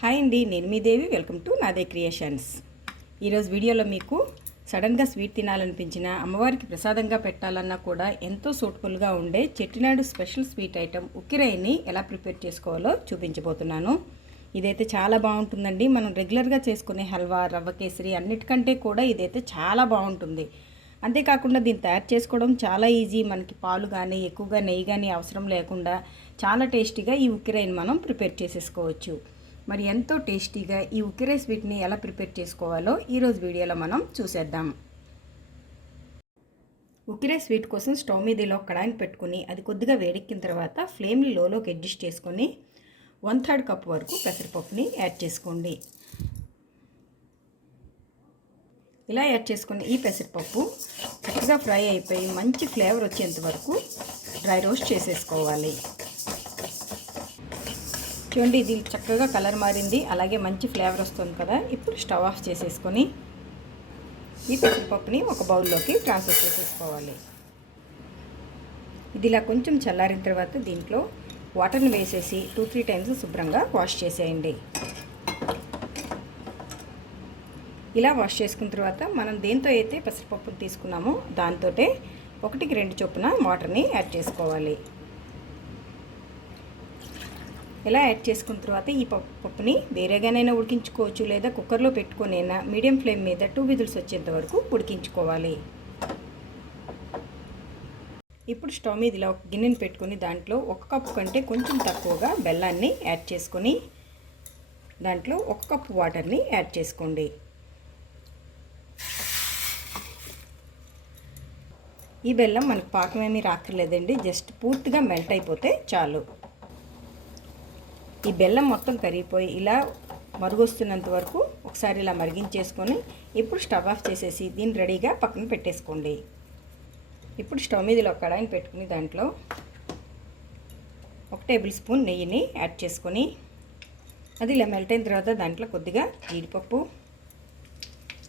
Hi అండి నేను మీ Devi. Welcome to Nade creations. ఈరోజు వీడియోలో మీకు సడన్గా స్వీట్ తినాలనిపించిన అమ్మవారికి ప్రసాదంగా పెట్టాలన్నా కూడా ఎంతో సూటబుల్గా ఉండే చెట్టినాడు స్పెషల్ స్వీట్ ఐటెం ఉక్కిరాయిని ఎలా ప్రిపేర్ చేసుకోవాలో చూపించబోతున్నాను. ఇదైతే చాలా బాగుంటుందండి. మనం రెగ్యులర్గా చేసుకునే హల్వా రవ్వ కేసరి అన్నిటికంటే కూడా ఇదైతే చాలా బాగుంటుంది. అంతేకాకుండా దీన్ని తయారు చేసుకోవడం చాలా ఈజీ. మనకి పాలు కానీ ఎక్కువగా నెయ్యి కానీ అవసరం లేకుండా చాలా టేస్టీగా ఈ ఉక్కిరాయిని మనం ప్రిపేర్ చేసేసుకోవచ్చు. మరి ఎంతో టేస్టీగా ఈ ఉక్కిరే స్వీట్ని ఎలా ప్రిపేర్ చేసుకోవాలో ఈరోజు వీడియోలో మనం చూసేద్దాం. ఉక్కిరే స్వీట్ కోసం స్టవ్ మీద ఇలా కడాయిని పెట్టుకుని అది కొద్దిగా వేడెక్కిన తర్వాత ఫ్లేమ్ని లోలోకి అడ్జస్ట్ చేసుకొని వన్ థర్డ్ కప్ వరకు పెసరపప్పుని యాడ్ చేసుకోండి. ఇలా యాడ్ చేసుకున్న ఈ పెసరపప్పు చక్కగా ఫ్రై అయిపోయి మంచి ఫ్లేవర్ వచ్చేంత వరకు డ్రై రోస్ట్ చేసేసుకోవాలి. చూడండి ఇది చక్కగా కలర్ మారింది. అలాగే మంచి ఫ్లేవర్ వస్తుంది కదా. ఇప్పుడు స్టవ్ ఆఫ్ చేసేసుకొని ఈ పెసరపప్పుని ఒక బౌల్లోకి ట్రాన్స్ఫర్ చేసేసుకోవాలి. ఇది ఇలా కొంచెం చల్లారిన తర్వాత దీంట్లో వాటర్ని వేసేసి టూ త్రీ టైమ్స్ శుభ్రంగా వాష్ చేసేయండి. ఇలా వాష్ చేసుకున్న తర్వాత మనం దేంతో అయితే పెసరపప్పును తీసుకున్నామో దాంతో ఒకటికి రెండు చొప్పున వాటర్ని యాడ్ చేసుకోవాలి. ఇలా యాడ్ చేసుకున్న తర్వాత ఈ పప్పుని వేరేగానైనా ఉడికించుకోవచ్చు లేదా కుక్కర్లో పెట్టుకునైనా మీడియం ఫ్లేమ్ మీద టూ విజిల్స్ వచ్చేంత వరకు ఉడికించుకోవాలి. ఇప్పుడు స్టవ్ మీద ఇలా ఒక గిన్నెని పెట్టుకొని దాంట్లో ఒక కప్పు కంటే కొంచెం తక్కువగా బెల్లాన్ని యాడ్ చేసుకొని దాంట్లో ఒక కప్పు వాటర్ని యాడ్ చేసుకోండి. ఈ బెల్లం మనకు పాకమేమీ రాక్కర్లేదండి జస్ట్ పూర్తిగా మెల్ట్ అయిపోతే చాలు. ఈ బెల్లం మొత్తం కరిగిపోయి ఇలా మరుగొస్తున్నంత వరకు ఒకసారి ఇలా మరిగించేసుకొని ఇప్పుడు స్టవ్ ఆఫ్ చేసేసి దీన్ని రెడీగా పక్కన పెట్టేసుకోండి. ఇప్పుడు స్టవ్ మీద ఒక కడాయిని పెట్టుకుని దాంట్లో ఒక టేబుల్ స్పూన్ నెయ్యిని యాడ్ చేసుకొని అది ఇలా మెల్ట్ అయిన తర్వాత దాంట్లో కొద్దిగా జీడిపప్పు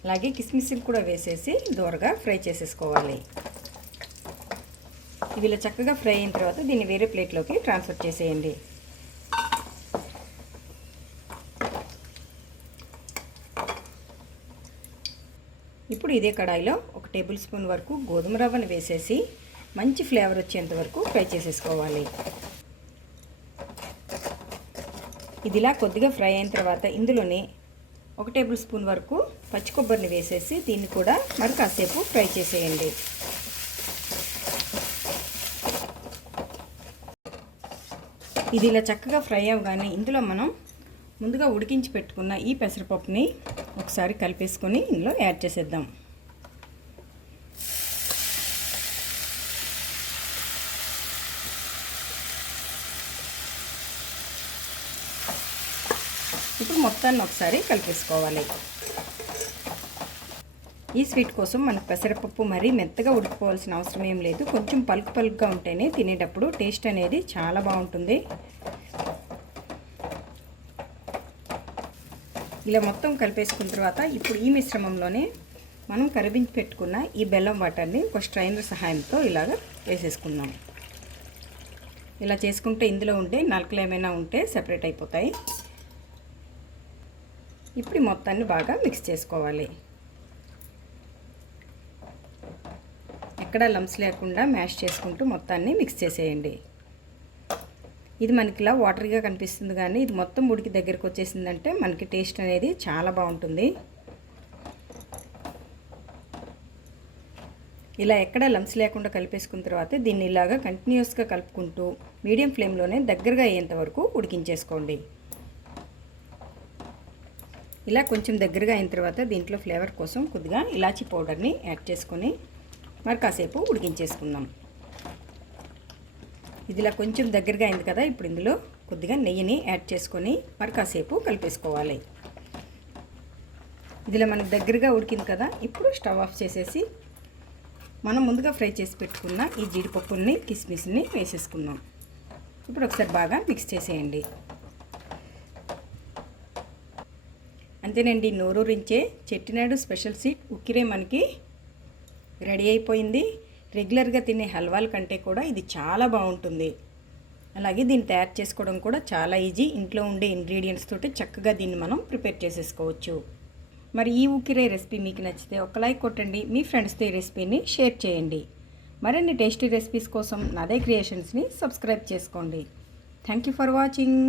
అలాగే కిస్మిస్లు కూడా వేసేసి దూరగా ఫ్రై చేసేసుకోవాలి. ఇవి ఇలా చక్కగా ఫ్రై అయిన తర్వాత దీన్ని వేరే ప్లేట్లోకి ట్రాన్స్ఫర్ చేసేయండి. ఇప్పుడు ఇదే కడాయిలో ఒక టేబుల్ స్పూన్ వరకు గోధుమ రవ్వను వేసేసి మంచి ఫ్లేవర్ వచ్చేంత వరకు ఫ్రై చేసేసుకోవాలి. ఇదిలా కొద్దిగా ఫ్రై అయిన తర్వాత ఇందులోనే ఒక టేబుల్ స్పూన్ వరకు పచ్చి కొబ్బరిని వేసేసి దీన్ని కూడా మరి కాసేపు ఫ్రై చేసేయండి. ఇది ఇలా చక్కగా ఫ్రై అవ్వగానే ఇందులో మనం ముందుగా ఉడికించి పెట్టుకున్న ఈ పెసరపప్పుని ఒకసారి కలిపేసుకొని ఇందులో యాడ్ చేసేద్దాం. ఇప్పుడు మొత్తాన్ని ఒకసారి కలిపేసుకోవాలి. ఈ స్వీట్ కోసం మనకు పెసరపప్పు మరీ మెత్తగా ఉడికిపోవాల్సిన అవసరం ఏం లేదు. కొంచెం పలుకు పలుకుగా ఉంటేనే తినేటప్పుడు టేస్ట్ అనేది చాలా బాగుంటుంది. ఇలా మొత్తం కలిపేసుకున్న తర్వాత ఇప్పుడు ఈ మిశ్రమంలోనే మనం కరిగించి పెట్టుకున్న ఈ బెల్లం వాటర్ని ఒక స్ట్రైనర్ సహాయంతో ఇలాగ వేసేసుకుందాం. ఇలా చేసుకుంటే ఇందులో ఉండే నలకలు ఏమైనా ఉంటే సెపరేట్ అయిపోతాయి. ఇప్పుడు మొత్తాన్ని బాగా మిక్స్ చేసుకోవాలి. ఎక్కడ లంప్స్ లేకుండా మ్యాష్ చేసుకుంటూ మొత్తాన్ని మిక్స్ చేసేయండి. ఇది మనకి ఇలా వాటర్గా కనిపిస్తుంది కానీ ఇది మొత్తం ఉడికి దగ్గరికి వచ్చేసిందంటే మనకి టేస్ట్ అనేది చాలా బాగుంటుంది. ఇలా ఎక్కడ లంప్స్ లేకుండా కలిపేసుకున్న తర్వాత దీన్ని ఇలాగా కంటిన్యూస్గా కలుపుకుంటూ మీడియం ఫ్లేమ్లోనే దగ్గరగా అయ్యేంత వరకు ఉడికించేసుకోండి. ఇలా కొంచెం దగ్గరగా అయిన తర్వాత దీంట్లో ఫ్లేవర్ కోసం కొద్దిగా ఇలాచీ పౌడర్ని యాడ్ చేసుకొని మరి కాసేపు ఉడికించేసుకుందాం. ఇది ఇలా కొంచెం దగ్గరగా అయింది కదా ఇప్పుడు ఇందులో కొద్దిగా నెయ్యిని యాడ్ చేసుకొని మరి కాసేపు కలిపేసుకోవాలి. ఇదిలా మనకు దగ్గరగా ఉడికింది కదా ఇప్పుడు స్టవ్ ఆఫ్ చేసేసి మనం ముందుగా ఫ్రై చేసి పెట్టుకున్న ఈ జీడిపప్పుని కిస్మిస్ని వేసేసుకుందాం. ఇప్పుడు ఒకసారి బాగా మిక్స్ చేసేయండి. అంతేనండి నోరూరించే చెట్టినాడు స్పెషల్ సీట్ ఉక్కిరే మనకి రెడీ అయిపోయింది. రెగ్యులర్గా తినే హల్వాల కంటే కూడా ఇది చాలా బాగుంటుంది. అలాగే దీన్ని తయారు చేసుకోవడం కూడా చాలా ఈజీ. ఇంట్లో ఉండే ఇంగ్రీడియంట్స్ తోటి చక్కగా దీన్ని మనం ప్రిపేర్ చేసేసుకోవచ్చు. మరి ఈ ఉక్కిరే రెసిపీ మీకు నచ్చితే ఒక లైక్ కొట్టండి. మీ ఫ్రెండ్స్తో ఈ రెసిపీని షేర్ చేయండి. మరిన్ని టేస్టీ రెసిపీస్ కోసం నాదే క్రియేషన్స్ని సబ్స్క్రైబ్ చేసుకోండి. Thank you for watching.